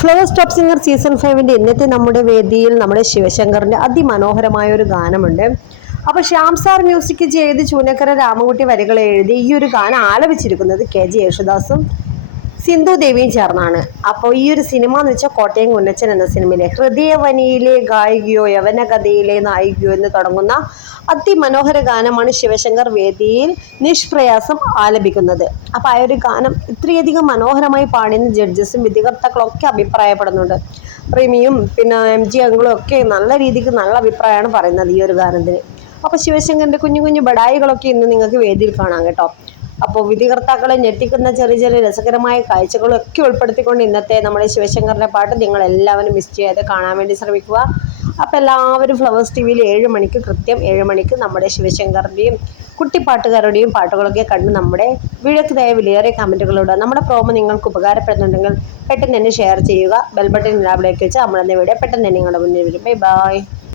Flowers top singer season 5 ഇന്നത്തെ നമ്മുടെ വേദിയിൽ നമ്മുടെ ശിവശങ്കറിന്റെ അതിമനോഹരമായ ഒരു ഗാനമുണ്ട്. അപ്പോൾ ശ്യാം സാർ മ്യൂസിക് ചെയ്ത് ചൂനക്കര രാമൻകുട്ടി വരികൾ എഴുതി ഈ ഒരു ഗാനം ആലപിച്ചിരിക്കുന്നത് കെ.ജെ. യേശുദാസും സിന്ധു ദേവിയും ചേർന്നാണ്. അപ്പോൾ ഈ ഒരു സിനിമ എന്ന് വെച്ചാൽ കോട്ടയം കുന്നച്ചൻ എന്ന സിനിമയിലെ ഹൃദയവനിയിലെ ഗായികയോ യവനകഥയിലെ നായികയോ എന്ന് തുടങ്ങുന്ന അതിമനോഹര ഗാനമാണ് ശിവശങ്കർ വേദിയിൽ നിഷ്പ്രയാസം ആലപിക്കുന്നത്. അപ്പോൾ ആ ഒരു ഗാനം ഇത്രയധികം മനോഹരമായി പാടിയെന്ന് ജഡ്ജസും വിധികർത്താക്കളും ഒക്കെ അഭിപ്രായപ്പെടുന്നുണ്ട്. പ്രീമിയും പിന്നെ MG അങ്കിളും ഒക്കെ നല്ല രീതിക്ക് നല്ല അഭിപ്രായമാണ് പറയുന്നത് ഈ ഒരു ഗാനത്തിന്. അപ്പോൾ ശിവശങ്കറിന്റെ കുഞ്ഞു കുഞ്ഞു ബടായികളൊക്കെ ഇന്ന് നിങ്ങൾക്ക് വേദിയിൽ കാണാം കേട്ടോ. അപ്പോൾ വിധികർത്താക്കളെ ഞെട്ടിക്കുന്ന ചെറിയ ചെറിയ രസകരമായ കാഴ്ചകളും ഒക്കെ ഉൾപ്പെടുത്തിക്കൊണ്ട് ഇന്നത്തെ നമ്മുടെ ശിവശങ്കറിന്റെ പാട്ട് നിങ്ങൾ എല്ലാവരും മിസ് ചെയ്യാതെ കാണാൻ വേണ്ടി ശ്രമിക്കുക. അപ്പോൾ എല്ലാവരും ഫ്ലവേഴ്സ് TV-യിൽ 7 മണിക്ക് കൃത്യം 7 മണിക്ക് നമ്മുടെ ശിവശങ്കറിൻ്റെയും കുട്ടിപ്പാട്ടുകാരുടെയും പാട്ടുകളൊക്കെ കണ്ട് നമ്മുടെ വീഡിയോക്ക് ദയ വിലയേറിയ കമൻറ്റുകളിലൂടെ നമ്മുടെ പ്രോമോ നിങ്ങൾക്ക് ഉപകാരപ്പെടുന്നുണ്ടെങ്കിൽ പെട്ടെന്ന് തന്നെ ഷെയർ ചെയ്യുക. ബെൽ ബട്ടൺ ഇലാബിലേക്ക് വെച്ച് നമ്മളെന്ന വീഡിയോ പെട്ടെന്ന് തന്നെ നിങ്ങളുടെ മുന്നിൽ വരും. Bye bye.